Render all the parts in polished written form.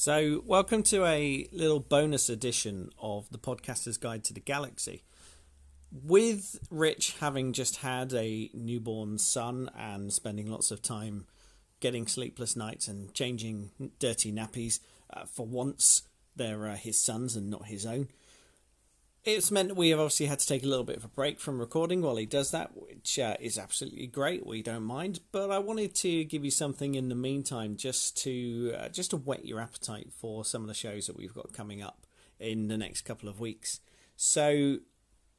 So, welcome to a little bonus edition of the Podcaster's Guide to the Galaxy. With Rich having just had a newborn son and spending lots of time getting sleepless nights and changing dirty nappies, for once they're his son's and not his own, it's meant that we have obviously had to take a little bit of a break from recording while he does that, which is absolutely great. We don't mind, but I wanted to give you something in the meantime just to whet your appetite for some of the shows that we've got coming up in the next couple of weeks. So,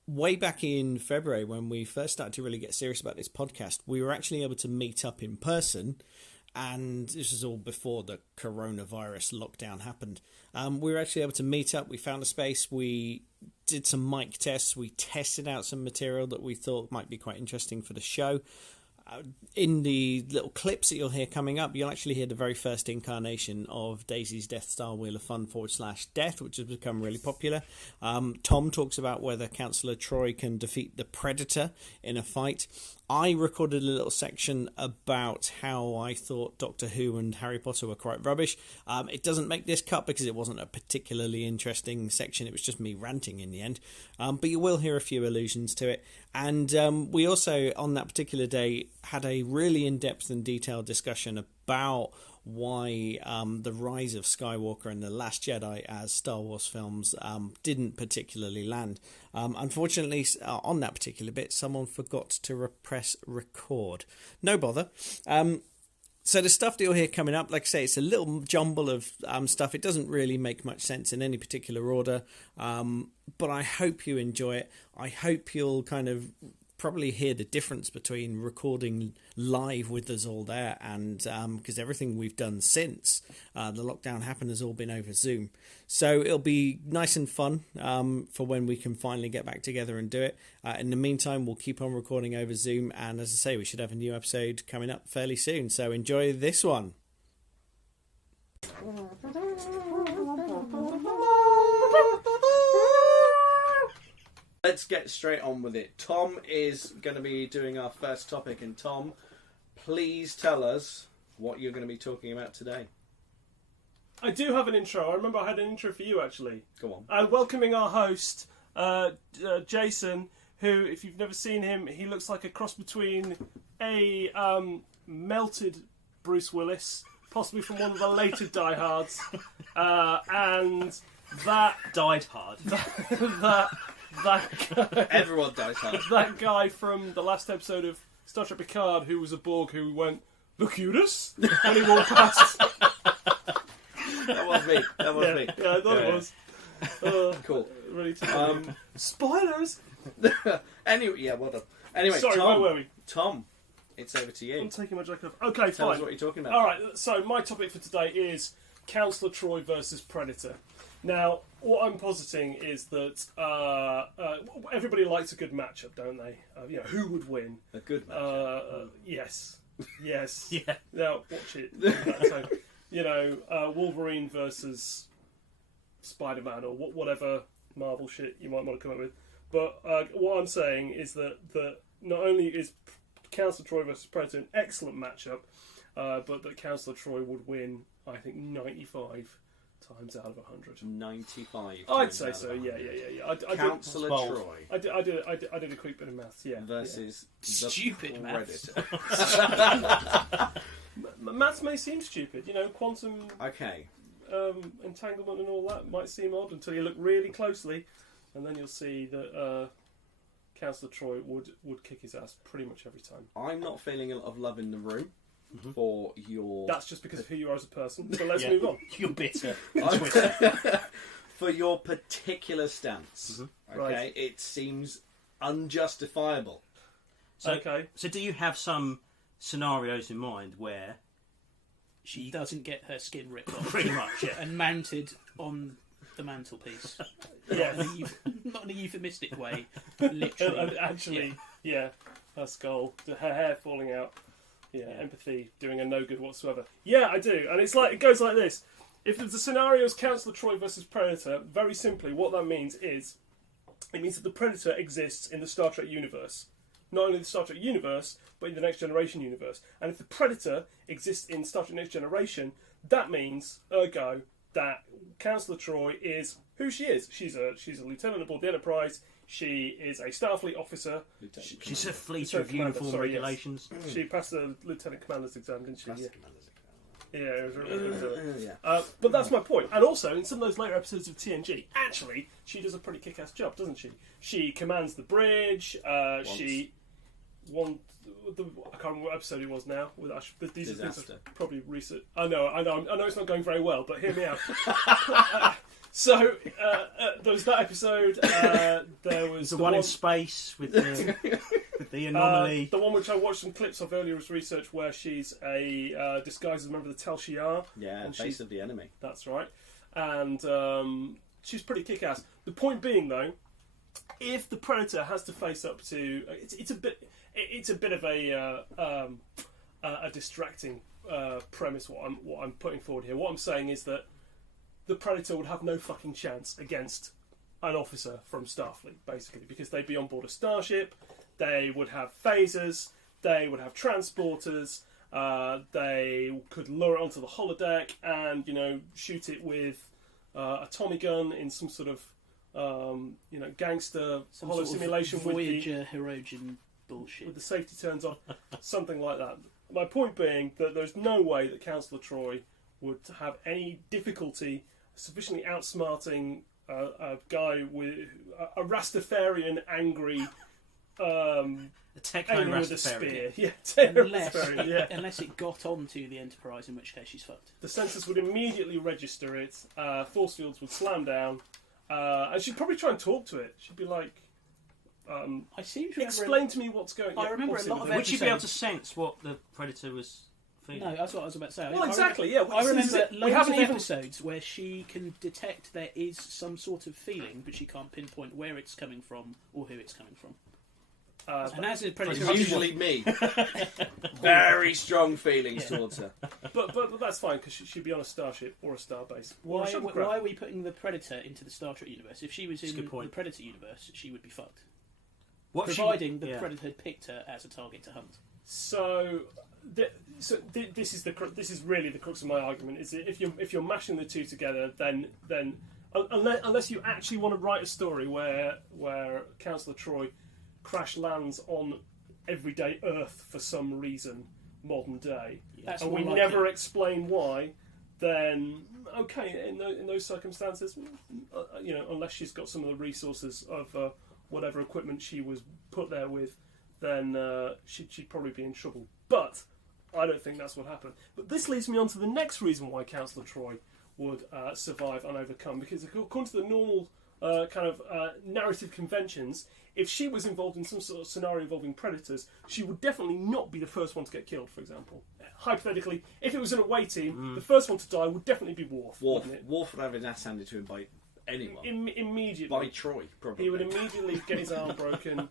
way back in February, when we first started to really get serious about this podcast, we were actually able to meet up in person. And this was all before the coronavirus lockdown happened. We were actually able to meet up. We found a space. We did some mic tests. We tested out some material that we thought might be quite interesting for the show. In the little clips that you'll hear coming up, you'll actually hear the very first incarnation of Daisy's Death Star Wheel of Fun /Death, which has become really popular. Tom talks about whether Councillor Troy can defeat the Predator in a fight. I recorded a little section about how I thought Doctor Who and Harry Potter were quite rubbish. It doesn't make this cut because it wasn't a particularly interesting section. It was just me ranting in the end. But you will hear a few allusions to it. And we also, on that particular day, had a really in-depth and detailed discussion about why the Rise of Skywalker and The Last Jedi as Star Wars films didn't particularly land. Unfortunately, on that particular bit, someone forgot to press record. No bother. So the stuff that you'll hear coming up, like I say, it's a little jumble of stuff. It doesn't really make much sense in any particular order, but I hope you enjoy it. I hope you'll kind of probably hear the difference between recording live with us all there and because everything we've done since the lockdown happened has all been over Zoom. So it'll be nice and fun for when we can finally get back together and do it. In the meantime, we'll keep on recording over Zoom, and as I say, we should have a new episode coming up fairly soon. So enjoy this one. Let's get straight on with it. Tom is going to be doing our first topic, and Tom, please tell us what you're going to be talking about today. I do have an intro. I remember I had an intro for you, actually. Go on. Welcoming our host, Jason, who, if you've never seen him, he looks like a cross between a melted Bruce Willis, possibly from one of the later Die Hards, and that... Died hard. That guy, Everyone dies hard. That guy from the last episode of Star Trek Picard who was a Borg who went, "Look at us," when he walked past. That was me. Yeah, I thought it was. Cool. Really spoilers! Anyway, yeah, well done. Anyway, Sorry, Tom, where were we? Tom, it's over to you. I'm taking my jacket off. Okay, Tell fine. us what you're talking about. Alright, so my topic for today is Councillor Troy versus Predator. Now, what I'm positing is that everybody likes a good matchup, don't they? Who would win? A good matchup. Yes. Yeah. Now, watch it. So, Wolverine versus Spider-Man or whatever Marvel shit you might want to come up with. But what I'm saying is that not only is Councillor Troy versus Predator an excellent matchup, but that Councillor Troy would win, I think, 95 times out of 100. 95. I'd say so. Yeah. Councillor Troy. I did a quick bit of maths. Yeah. Versus the stupid maths. Maths may seem stupid. Quantum. Okay. Entanglement and all that might seem odd until you look really closely, and then you'll see that Councillor Troy would kick his ass pretty much every time. I'm not feeling a lot of love in the room. For your... That's just because of who you are as a person. So let's move on. You're bitter. For your particular stance. Okay, Right. It seems unjustifiable. So do you have some scenarios in mind where She doesn't get her skin ripped off. pretty much, yeah, And mounted on the mantelpiece. Yeah. Not in a euphemistic way, literally. Actually, yeah, her skull, her hair falling out. Yeah, empathy, doing a no good whatsoever. Yeah, I do. And it goes like this. If the scenario is Councillor Troy versus Predator, very simply, what that means is, it means that the Predator exists in the Star Trek universe. Not only the Star Trek universe, but in the Next Generation universe. And if the Predator exists in Star Trek Next Generation, that means, ergo, that Councillor Troy is who she is. She's a lieutenant aboard the Enterprise. She is a Starfleet officer. She's a fleet of uniform regulations. Yes. She passed the Lieutenant Commander's exam, didn't she? Yeah, it was really good. But that's my point. And also, in some of those later episodes of TNG, actually, she does a pretty kick-ass job, doesn't she? She commands the bridge. She I can't remember what episode it was now. These are things I probably research. I know it's not going very well, but hear me out. So there was that episode. There was the one in space with the anomaly. The one which I watched some clips of earlier as research, where she's a disguised as a member of the Tel Shiar. Yeah, and face of the enemy. That's right, and she's pretty kick-ass. The point being, though, if the Predator has to face up to, it's a bit of a distracting premise. What I'm putting forward here. What I'm saying is that the Predator would have no fucking chance against an officer from Starfleet, basically, because they'd be on board a starship, they would have phasers, they would have transporters, they could lure it onto the holodeck and, shoot it with a Tommy gun in some sort of, gangster holo simulation Voyager Herogen bullshit. With the safety turns on, something like that. My point being that there's no way that Councillor Troy would have any difficulty sufficiently outsmarting a guy with a Rastafarian angry a techno with a spear. Rastafarian. Yeah, unless it got onto the Enterprise, in which case she's fucked. The sensors would immediately register it. Force fields would slam down, and she'd probably try and talk to it. She'd be like, "I seem to explain to me what's going on." I remember a lot of Would she be able to sense what the Predator was? No, that's what I was about to say. Well, exactly, I remember loads of even episodes where she can detect there is some sort of feeling, but she can't pinpoint where it's coming from or who it's coming from. And as a Predator, it's usually me. Very strong feelings towards her. But that's fine, because she'd be on a starship or a starbase. Why are we putting the Predator into the Star Trek universe? If she was in the Predator universe, she would be fucked. Providing the Predator had picked her as a target to hunt. So this is really the crux of my argument. Is that if you're mashing the two together, then unless you actually want to write a story where Councillor Troy crash lands on everyday Earth for some reason, modern day, and we never explain why, then okay, in those circumstances, unless she's got some of the resources of whatever equipment she was put there with, then she'd probably be in trouble. But I don't think that's what happened. But this leads me on to the next reason why Councillor Troy would survive and overcome, because according to the normal narrative conventions, if she was involved in some sort of scenario involving predators, she would definitely not be the first one to get killed, for example. Hypothetically, if it was an away team, the first one to die would definitely be Worf. Worf would have his ass handed to him by anyone. Immediately. By Troy, probably. He would immediately get his arm broken.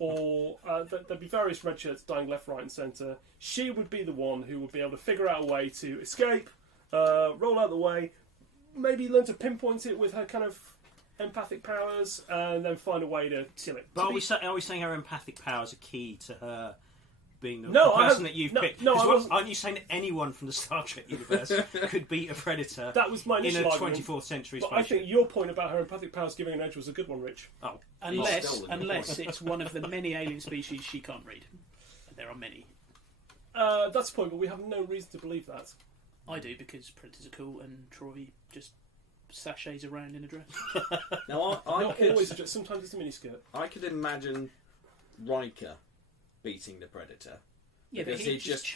Or there'd be various red shirts dying left, right and centre. She would be the one who would be able to figure out a way to escape, roll out the way, maybe learn to pinpoint it with her kind of empathic powers, and then find a way to kill it. But are we saying her empathic powers are key to her being the person that you've picked? Aren't you saying that anyone from the Star Trek universe could beat a predator? That was my initial argument, 24th century spaceship. I think your point about her empathic powers giving an edge was a good one, Rich. Oh, unless it's one of the many alien species she can't read. There are many. That's the point, but we have no reason to believe that. I do, because predators are cool and Troy just sachets around in a dress. Now, Not always a dress, sometimes it's a miniskirt. I could imagine Riker beating the Predator. Yeah, but he'd just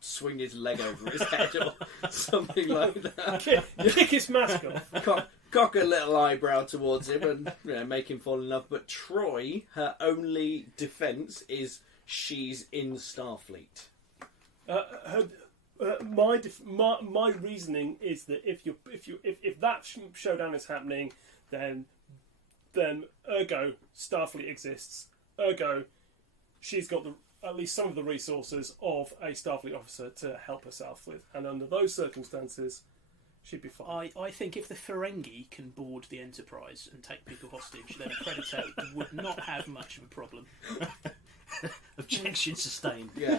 swing his leg over his head or something like that. Kick his mask off. Cock a little eyebrow towards him and make him fall in love. But Troy, her only defence is she's in Starfleet. My reasoning is that if that showdown is happening, then ergo Starfleet exists. Ergo, she's got at least some of the resources of a Starfleet officer to help herself with, and under those circumstances, she'd be fine. I think if the Ferengi can board the Enterprise and take people hostage, then a Predator would not have much of a problem. Objection sustained. Yeah.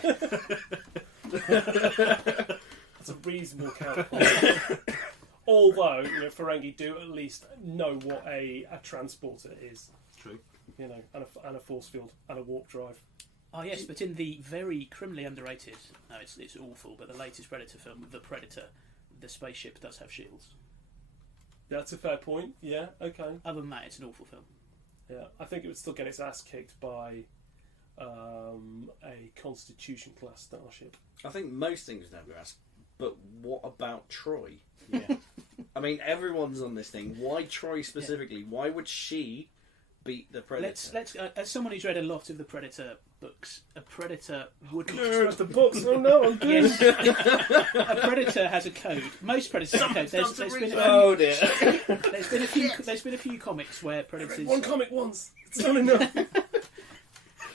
That's a reasonable counterpoint. Although, Ferengi do at least know what a transporter is. True. And a force field and a warp drive. Oh yes, but in the very criminally underrated, no, it's awful, but the latest Predator film, The Predator, the spaceship does have shields. That's a fair point. Yeah. Okay. Other than that, it's an awful film. Yeah, I think it would still get its ass kicked by a Constitution class starship. I think most things would have their ass. But what about Troy? Yeah. I mean, everyone's on this thing. Why Troy specifically? Yeah. Why would she beat the Predator? Let's as someone who's read a lot of the Predator books, a Predator wouldn't. The books. Oh no, I'm doing. Yes. A Predator has a code. Most Predators have a code. There's been a few comics where Predators. One comic once. It's not enough.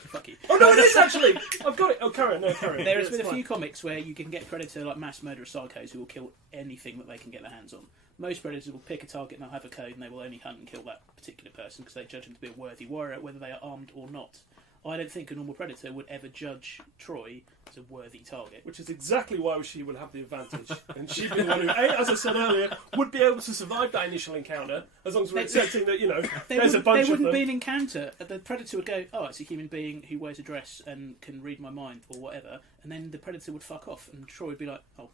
Fuck you. Oh no, it is actually. I've got it. Oh, carry on. No, carry on. There has been a few comics where you can get Predator like mass murderous psychos who will kill anything that they can get their hands on. Most Predators will pick a target and they'll have a code and they will only hunt and kill that particular person because they judge them to be a worthy warrior, whether they are armed or not. I don't think a normal Predator would ever judge Troy as a worthy target. Which is exactly why she would have the advantage. And she'd be the one who, as I said earlier, would be able to survive that initial encounter, as long as we're accepting that, there's a bunch of them. There wouldn't be an encounter. The Predator would go, oh, it's a human being who wears a dress and can read my mind, or whatever, and then the Predator would fuck off, and Troy would be like, oh,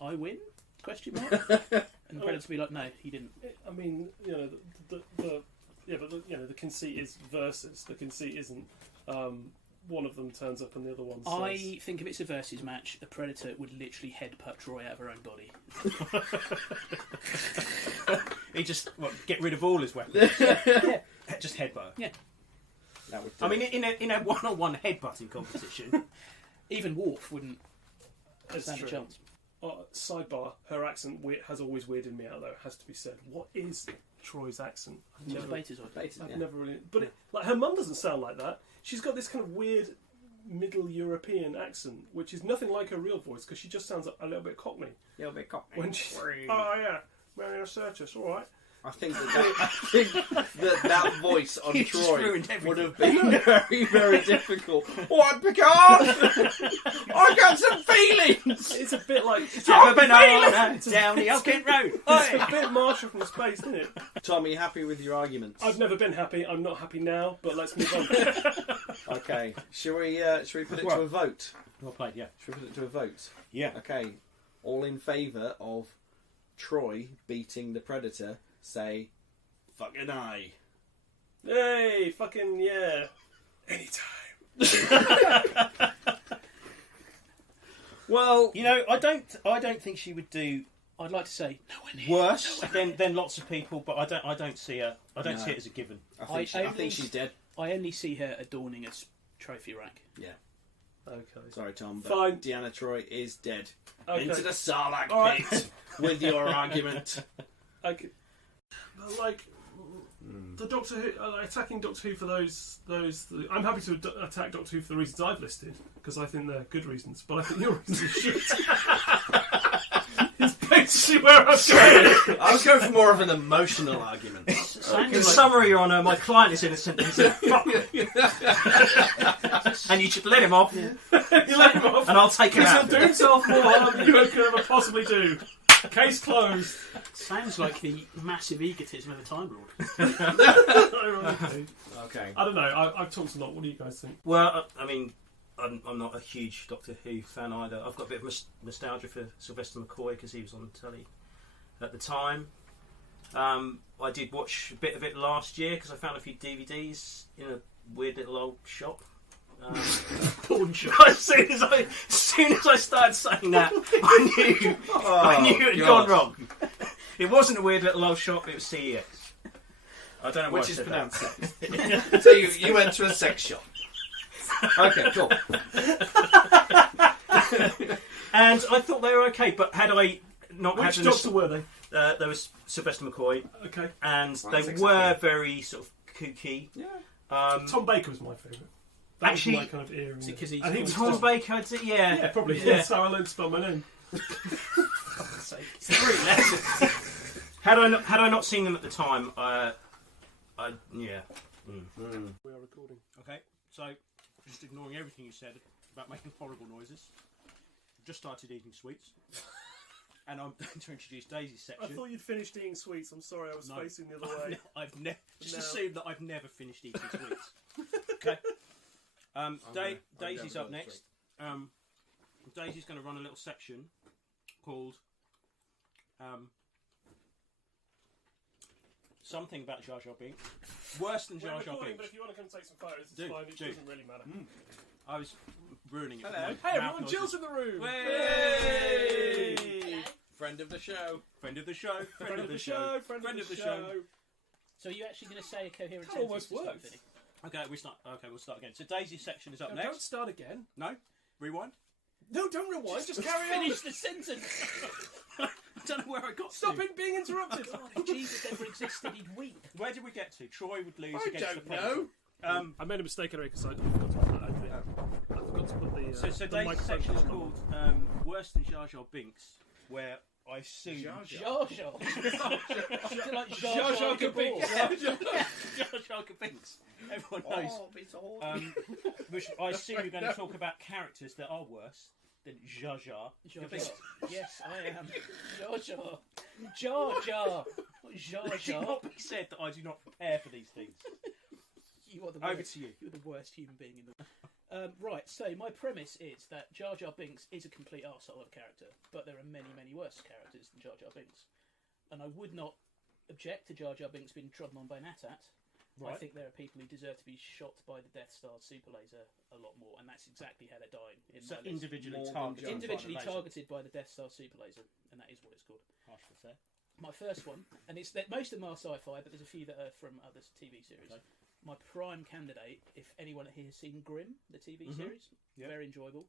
I win? Question mark? And the Predator would be like, no, he didn't. I mean, the conceit is versus. The conceit isn't one of them turns up and the other one says... I think if it's a versus match, the Predator would literally headbutt Troy out of her own body. He just get rid of all his weapons. Yeah. Just headbutt. Yeah. That would in a one-on-one headbutting competition, even Worf wouldn't stand a chance. Sidebar: her accent has always weirded me out, though. It has to be said. What is Troy's accent? I've never really. But her mum doesn't sound like that. She's got this kind of weird Middle European accent, which is nothing like her real voice because she just sounds a little bit Cockney. A little bit Cockney. When she, oh yeah, Mary Sertus, all right. I think that voice on Troy would have been very, very difficult. What, Picard? I got some feelings! It's a bit like... Have a banana down the Old Kent Road. It's a bit Marshall from space, isn't it? Tom, are you happy with your arguments? I've never been happy. I'm not happy now, but let's move on. Okay. Shall we put it to a vote? Well played, yeah. Shall we put it to a vote? Yeah. Okay. All in favour of Troy beating the Predator... Say, fucking aye. Hey, fucking yeah. Anytime. Well, I don't think she would do. I'd like to say nowhere near worse than lots of people, but I don't see her. I don't see it as a given. I think she's dead. I only see her adorning a trophy rack. Yeah. Okay. Sorry, Tom. But fine. Deanna Troy is dead. Okay. Into the Sarlacc right. pit with your argument. Okay. Like the Doctor Who, attacking Doctor Who for those. I'm happy to attack Doctor Who for the reasons I've listed because I think they're good reasons. But I think your reasons are shit. It's basically where I'm going. I was going for more of an emotional argument. In summary, Your Honour, my client is innocent. And you should let him off. You let him off, and I'll take him out. He'll do himself more harm than you could ever possibly do. Case closed. Sounds like the massive egotism of the Time Lord. Okay. I don't know. I've talked a lot. What do you guys think? Well, I mean, I'm not a huge Doctor Who fan either. I've got a bit of nostalgia for Sylvester McCoy because he was on the telly at the time. I did watch a bit of it last year because I found a few DVDs in a weird little old shop. Porn shop. As soon as I started saying that, I knew it had gone wrong. It wasn't a weird little old shop; it was CEX. I don't know which is pronounced sex. So you went to a sex shop. Okay, cool. And I thought they were okay, but had I not Which had Doctor were they? There was Sylvester McCoy. Okay. And they were very sort of kooky. Yeah. Tom Baker was my favourite. That actually, was my kind of era. Because he's Tom Baker, yeah. Yeah, probably. Yeah. That's how I learned to spell my name. Had I not seen them at the time, yeah. We are recording. Okay, so just ignoring everything you said about making horrible noises. just started eating sweets. And I'm going to introduce Daisy's I section. thought you'd finished eating sweets. I'm sorry, I was facing the other way. I've never... Just No. assume that I've never finished eating sweets. Okay. Daisy's up next. Daisy's going to run a little section called something about Jar Binks. Worse than We're Jar recording, Binks. but if you want to come take some photos, it's Do, fine. It do. doesn't really matter. I was ruining it. Hello. with my Hey, mouth everyone, Jill's noises. in the room. Hey! Friend of the show. Friend of the show. Friend of the show. Friend of the show. So are you actually going to say a coherent That sentence almost to start, worked. Vinny? Okay, we'll start again. So Daisy's section is up No, next. don't start again. No? Rewind? No, don't rewind. Just carry on. Finish the sentence. I don't know where I got Stop to. it being interrupted. God, if Jesus ever existed, he'd weep. Where did we get to? Troy would lose I against the don't Predator. know. I made a mistake anyway because I forgot to put that. I forgot to put the. So the Daisy's microphone section is on. called Worse Than Jar Binks, where I assume... Jar Jar Jar. Like Jar Jar Binks. Jar Binks. Everyone knows. Oh, it's awesome. Which I assume you're going to talk about characters that are worse than Jar Jar. Jar Jar. Yes, I am. Jar Jar. Jar Jar. Jar It should Jar. not be said that I do not prepare for these things. You are the Over worst. to you. You're the worst human being in the world. Right, so my premise is that Jar Jar Binks is a complete arsehole of a character, but there are many, many worse characters than Jar Jar Binks. And I would not object to Jar Jar Binks being trodden on by an AT-AT. I Right. think there are people who deserve to be shot by the Death Star's super laser a lot more, and that's exactly how they're dying. In So my list. individually More than targeted. Jar Jar. Individually by the laser. targeted by the Death Star super laser, and that is what it's called. Harsh but fair. My first one, and it's that most of them are sci-fi, but there's a few that are from other TV series. Okay. My prime candidate, if anyone here has seen Grimm, the TV series, Yep. very enjoyable.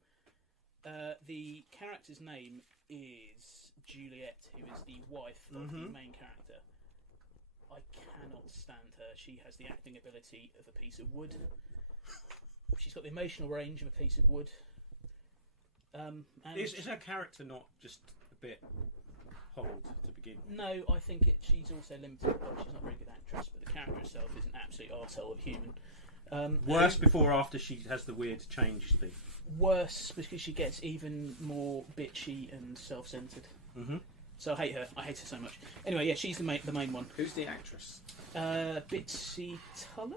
The character's name is Juliet, who is the wife of the main character. I cannot stand her. She has the acting ability of a piece of wood. She's got the emotional range of a piece of wood. And Is her character not just a bit hold to begin with? no, I think she's also limited. Well, she's not a very good actress, but the character itself is an absolute arsehole of human. Worse before or after she has the weird change thing? Worse because she gets even more bitchy and self-centered. Mm-hmm. So I hate her. I hate her so much. Anyway, yeah, she's the main one. Who's the actress? Bitsy Tulloch,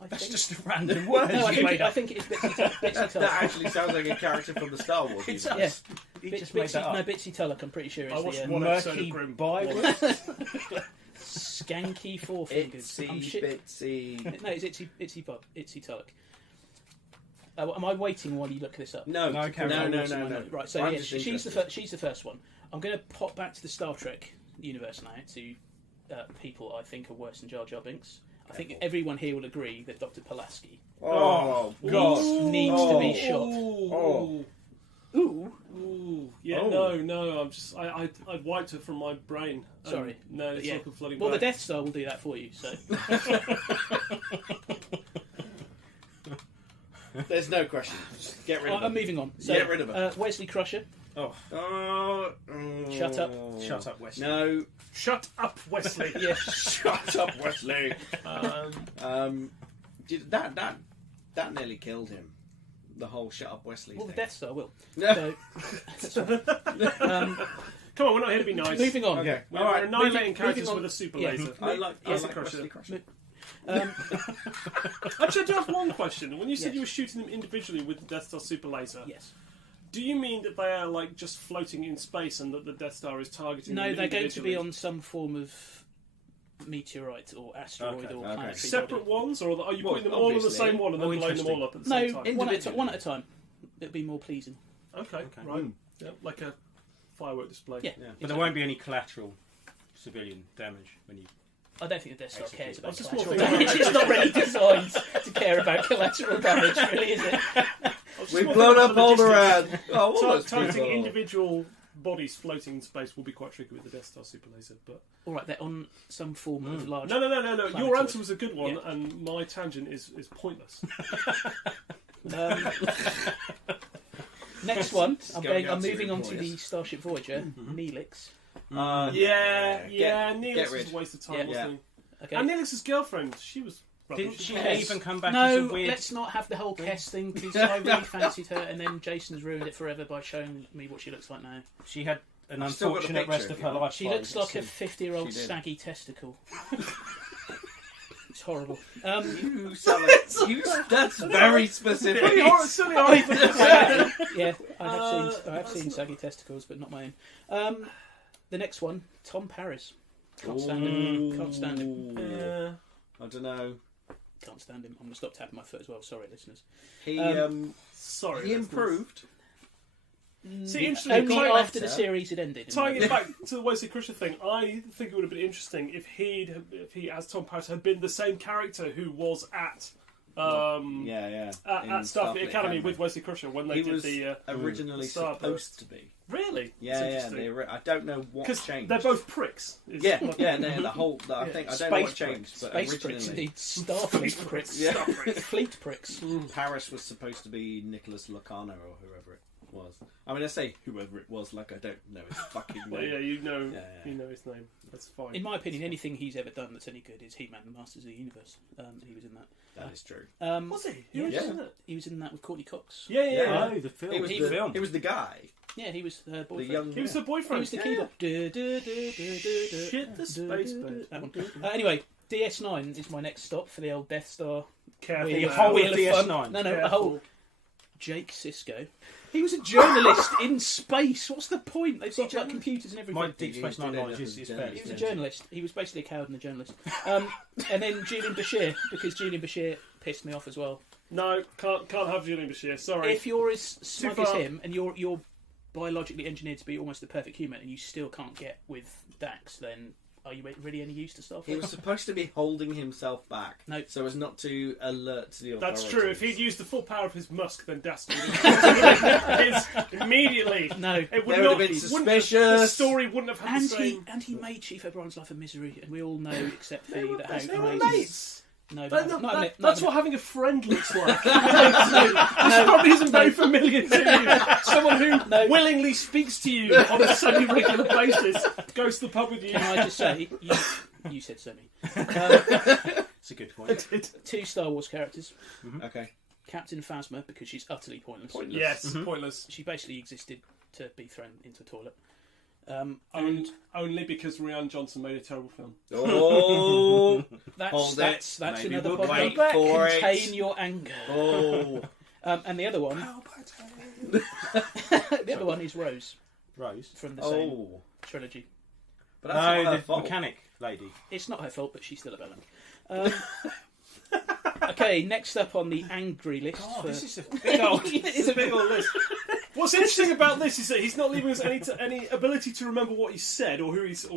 I That's think. just a random word No, you made I up. think it is Bitsy Tulloch. That actually sounds like a character from the Star Wars. It universe. does. Yes. You just made that up. Bitsy Tulloch, I'm pretty sure I is watched the one episode of Murky Grimm. Bible. skanky forefingers. I'm Itsy shit. bitsy. No, it's Itsy Tulloch. Am I waiting while you look this up? No, No, carry no, on. no, no, no. Right, so I'm yeah, just she's the interested. she's the first one. I'm going to pop back to the Star Trek universe now to people I think are worse than Jar Jar Binks. I think everyone here will agree that Dr. Pulaski Oh, God. needs to be shot. Oh. Ooh, Ooh, yeah, Oh. no. I'm just, I wiped it from my brain. Sorry. No, But it's yeah. all flooding Well, the back. Death Star will do that for you. So There's no question. Just get rid of I'm him. moving on. So, Get rid of her. Wesley Crusher. Oh, Shut up. Shut up, Wesley. No. Shut up, Wesley. Yes. Shut up, Wesley. um, That nearly killed him. The whole shut up, Wesley Well, the thing. Death Star will. No. So, come on, we're not here to be nice. moving on. Okay. We're, All we're right. annihilating moving characters on. with a super Yeah. laser. I like Wesley Wesley Crusher. Crusher. Actually, I do have one question. When you said Yes. you were shooting them individually with the Death Star super laser, Yes. do you mean that they are like just floating in space and that the Death Star is targeting No, them they're going to be individually? on some form of meteorite or asteroid Okay, or okay. planetary Separate body. ones, or are you Well, putting them all on the obviously. same one and then More blowing them all interesting. up at the No, same time? Individually. one at a time. It'd be more pleasing. Okay, Okay. right. Mm. Yeah, like a firework display. Yeah. Yeah. But there won't be any collateral civilian damage when you... I don't think the Death Star Execute. cares about That's a small collateral thing. damage. It's not really designed to care about collateral damage, really, is it? We've blown up Alderaan. Oh, what those Targeting people? individual bodies floating in space will be quite tricky with the Death Star super laser. But All right, they're on some form of large. no. Your Planetoid. answer was a good one, Yeah. and my tangent is pointless. Next one, going I'm out to moving on to employers. the Starship Voyager, Neelix. Yeah, Get Neelix rid. was a waste of time, Yeah. wasn't Yeah. he? Okay. And Neelix's girlfriend, she was Didn't she Kes. even come back No, as a weird... let's not have the whole Kes thing, because I really fancied her, and then Jason's ruined it forever by showing me what she looks like now. She had an I've still got the unfortunate picture rest if of you her want. life. She looks like a She 50-year-old did. saggy testicle. It's horrible. You sound like that's very specific. Silly horrible. Yeah, I have seen saggy testicles, but not my own. The next one, Tom Paris. Can't stand him. Can't stand him. Yeah. I don't know. Can't stand him. I'm going to stop tapping my foot as well. Sorry, listeners. He Sorry. he listeners. improved. See, interestingly, Only tying- after the series had ended. Tying it back to the Wesley Crusher thing, I think it would have been interesting if he, as Tom Paris, had been the same character who was at in Starfleet Starfleet Academy with Wesley Crusher when they He did was the originally Starburst. supposed to be. Really? Yeah, That's yeah. interesting. I don't know what Because changed. they're both pricks. is Yeah, what- yeah. No, the whole. I think I don't know what changed, but Space pricks, originally indeed. Starfleet pricks. Yeah. Fleet pricks. Paris was supposed to be Nicholas Locano or whoever it was. I mean, I say whoever it was, like I don't know his fucking Well, name. yeah, you know Yeah. his name. That's fine. In my opinion, anything he's ever done that's any good is He-Man, the Masters of the Universe. He was in that. That is true. Was he? He was Yeah. in it. He was in that with Courtney Cox. Yeah, yeah. Yeah. Oh, the film. He was the the film. He was the guy. Yeah, he was her The boyfriend. young. He was the He boyfriend. was the Yeah. keyboard. Shit the space boat. That one. Anyway, DS9 is my next stop for the old Death Star. Careful. Wheel- The whole Wheel of of DS9. Fun. No, the Careful. whole Jake Sisko. He was a journalist in space. What's the point? They've got like computers and everything. My Deep Space Nine knowledge is fair. He was a journalist. He was basically a coward and a journalist. And then Julian Bashir, because Julian Bashir pissed me off as well. No, can't have Julian Bashir. Sorry. If you're as smug as far. him and you're biologically engineered to be almost the perfect human and you still can't get with Dax, then are you really any use to Starfleet? He was supposed to be holding himself back, No. so as not to alert to the authorities. That's true. If he'd used the full power of his musk, then Dask would have immediately. No. It would They would not have been suspicious. The story wouldn't have had the same. And he made Chief O'Brien's life a misery, and we all know, except They Fee, were that how they were amazing. mates. No, That's not what having a friend looks like. This probably isn't very familiar to you. Someone who willingly speaks to you on a semi-regular basis, goes to the pub with you. Can I just say, you said semi. It's a good point. 2 Star Wars characters. Okay. Captain Phasma, because she's utterly pointless. Yes, pointless. She basically existed to be thrown into a toilet. Only because Rian Johnson made a terrible film. Oh. That's Maybe another we'll wait podcast. for it. Contain your anger. Oh. And the other one, the other one is Rose Rose. from the same Oh. trilogy. But that's not No, her the fault. mechanic lady. It's not her fault, but she's still a bellend. Okay, next up on the angry list. for... This is a big old, It's a big old list. What's interesting about this is that he's not leaving us any ability to remember what he said or who he said.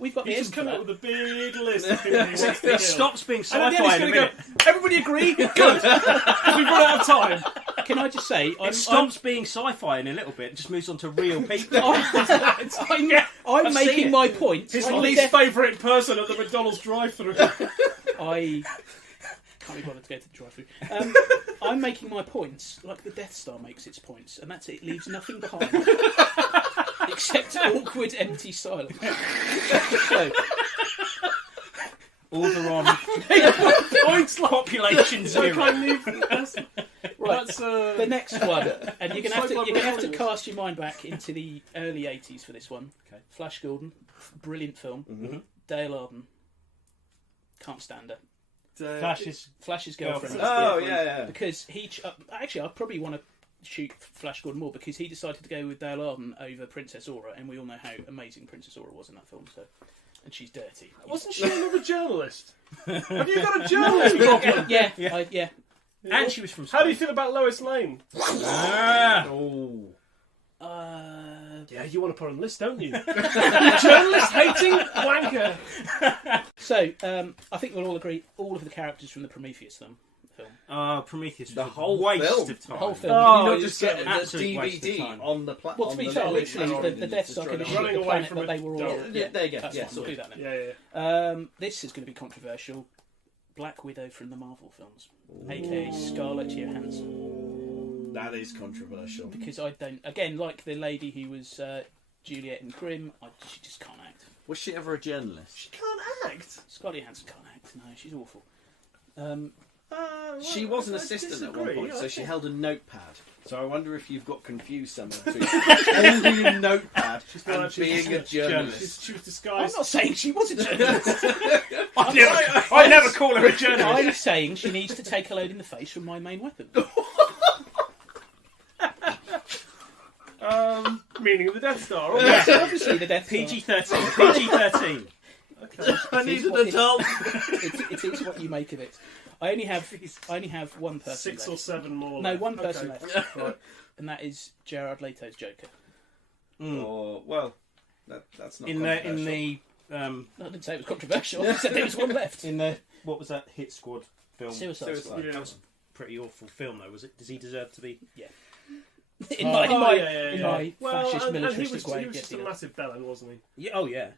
we've got the He's just end come for up with a big list of people he wants to It kill. stops being And at the end sci-fi he's in a going to minute. go, everybody agree? Good. Because we've run out of time. Can I just say, It stops being sci-fi in a little bit and just moves on to real people. I'm I've seen making it. my point. His I'm least def- favourite person at the McDonald's drive-thru. I can't be bothered to go to the drive-thru. I'm making my points like the Death Star makes its points, and that's it. It leaves nothing behind except awkward, empty silence. So, Alderon Points like population like zero. I knew. right, That's the next one, and you're gonna have to Cyclone cast your mind back into the early '80s for this one. Okay. Flash Gordon, brilliant film. Mm-hmm. Dale Arden, can't stand her. Flash's girlfriend. Oh, yeah. Because actually, I probably want to shoot Flash Gordon more because he decided to go with Dale Arden over Princess Aura, and we all know how amazing Princess Aura was in that film. So, and she's dirty. Wasn't she another journalist? Have you got a journalist problem? Yeah. Yeah. And she was from How do you feel about Lois Lane? Oh. Yeah, you want to put on the list, don't you? Journalist hating wanker. So, I think we'll all agree all of the characters from the Prometheus film. Prometheus. The was a whole waste film. of time. The whole film. Can Oh, you not you just get the absolute waste of DVD time. on the platform? Well, to be fair, literally, the Death Star could have Running hit the away planet, from but a they were all... dog. Yeah, there you go. That's Yeah, fine, we'll do that then. Yeah. This is going to be controversial. Black Widow from the Marvel films, aka Scarlett Johansson. That is controversial. Because I don't... Again, like the lady who was Juliet in Grimm, she just can't act. Was she ever a journalist? She can't act. Scarlett Johansson can't act. No, she's awful. She was an I assistant at disagree. one point, I so she think- held a notepad. So I wonder if you've got confused someone between holding a notepad not and actually being a journalist. She was I'm disguised. not saying she was a journalist. I never call her a journalist. I'm saying she needs to take a load in the face from my main weapon. Meaning of the Death Star. Yes, obviously the Death Star. PG-13. PG-13. Okay. I need an adult. It is what you make of it. I only have one person 6 left. or 7 more. No, left. one person Okay. left. Right. And that is Jared Leto's Joker. Or, well, that's not In controversial. the I didn't say it was controversial. I said there was one left. what was that Hit Squad film? Suicide Squad. Yeah. That was a pretty awful film, though. Was it? Does he deserve to be? In my yeah. fascist and he militaristic was, way. he was just a massive bellend, wasn't he? Yeah. Oh yeah.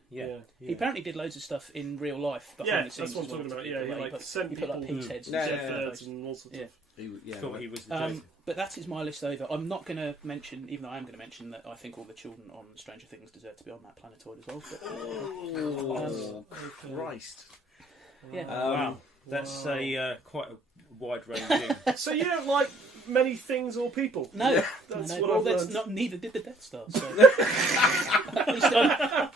He apparently did loads of stuff in real life behind Yeah, the scenes. that's what I'm as well talking to about. people, Yeah, he like, sent he put like people pigs' heads Yeah, and jet stuff. birds and all sorts Yeah. of. Thought he was the Joker. But that is my list over. I'm not going to mention, even though I am going to mention that I think all the children on Stranger Things deserve to be on that planetoid as well. But, Oh, Christ. yeah. Wow, that's a quite a wide ranging. So you don't like many things or people? No, That's no, what well, I've that's learned. not. Neither did the Death Star. So. At least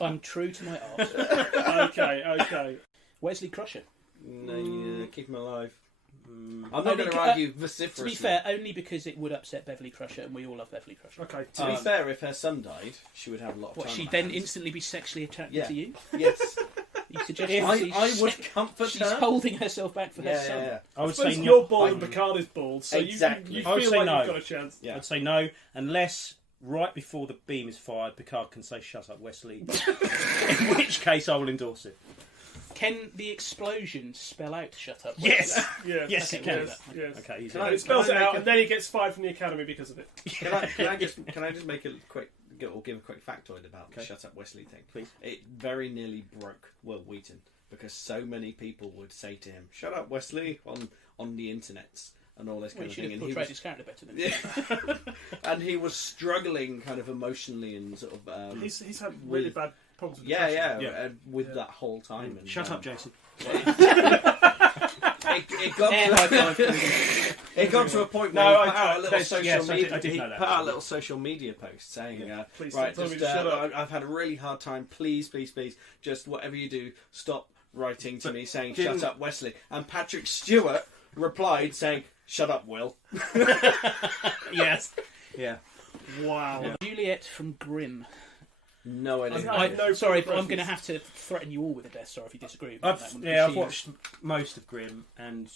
I'm true to my art. Okay. Wesley Crusher. No, keep him alive. I'm not Only going to c- argue To vociferously. be fair, only because it would upset Beverly Crusher, and we all love Beverly Crusher. Okay. To be fair, if her son died, she would have a lot of What, time. she'd on her then hands. instantly be sexually attracted Yeah. to you? Yes. You suggesting I would comfort she's her. holding herself back for her Yeah, son? yeah. I would I say suppose no. you're bald and Picard is bald, so Exactly. you I would feel say like no. you've got a chance. Yeah. I'd say no, unless right before the beam is fired, Picard can say, "Shut up, Wesley." In which case, I will endorse it. Can the explosion spell out "shut up"? Yes. Yeah. Yes, Okay, it can. we'll do that. Yes. Okay. He's Can I- And it spells it Can I out, make and then he gets fired from the academy because of it. Can I just make a quick or give a quick factoid about the "Shut Up, Wesley" thing? Please. It very nearly broke Will Wheaton because so many people would say to him, "Shut up, Wesley," on the internets and all this Well, kind you of should thing. have And portrayed he his character better than was, and he was struggling kind of emotionally and sort of He's had really with- bad problems with yeah, depression. Yeah. with that whole time. And, Shut up, Jason. It got it got to a point where No, he put out a little yes, social yes, media. I did he know that, put out a actually. little social media post saying, Please "Right, tell me just, to shut up." I've had a really hard time. Please, please, please, just whatever you do, stop writing to But me saying didn't- shut up, Wesley." And Patrick Stewart replied saying, "Shut up, Will." Yes. Yeah. Wow. Yeah. Juliet from Grimm. No idea. I have no Sorry, but I'm preference. going to have to threaten you all with a Death Star if you disagree with I've that one. yeah, I've She- watched most of Grimm, and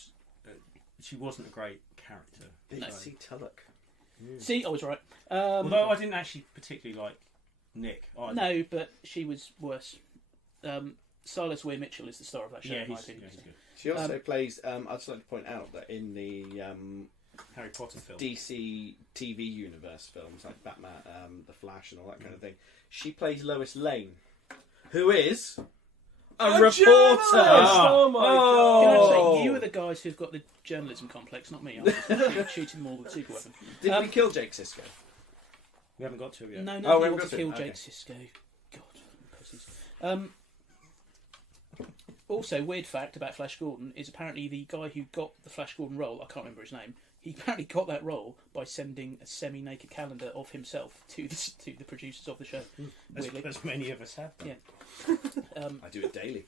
she wasn't a great character. Bitsy Tulloch. See, I was right. Although I didn't actually particularly like Nick. Either. No, but she was worse. Silas Weir Mitchell is the star of that show, Yeah, in my he's opinion. good. She also plays. I'd just like to point out that in the Harry Potter film. DC TV universe films like Batman, The Flash, and all that kind of thing, she plays Lois Lane, who is a reporter. journalist! Oh my Can I god! say, you are the guys who've got the journalism complex, not me. I'm just shooting them all with a super weapon. Did we kill Jake Sisko? We haven't got to it yet. No, Oh, no, we he haven't wants got to to kill it. Jake Sisko. God, pussies. Also, weird fact about Flash Gordon is apparently the guy who got the Flash Gordon role, I can't remember his name, he apparently got that role by sending a semi-naked calendar of himself to the producers of the show. Weirdly. As many of us have. Done. Yeah. I do it daily.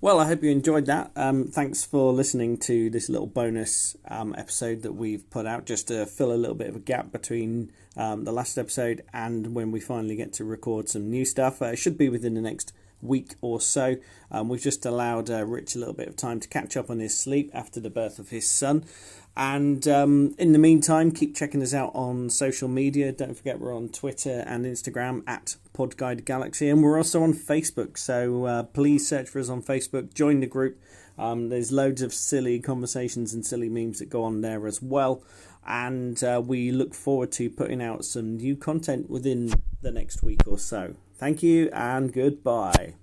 Well, I hope you enjoyed that. Thanks for listening to this little bonus episode that we've put out just to fill a little bit of a gap between the last episode and when we finally get to record some new stuff. It should be within the next week or so. We've just allowed Rich a little bit of time to catch up on his sleep after the birth of his son. And in the meantime, keep checking us out on social media. Don't forget we're on Twitter and Instagram at PodGuideGalaxy, and we're also on Facebook. So please search for us on Facebook. Join the group. There's loads of silly conversations and silly memes that go on there as well. And we look forward to putting out some new content within the next week or so. Thank you and goodbye.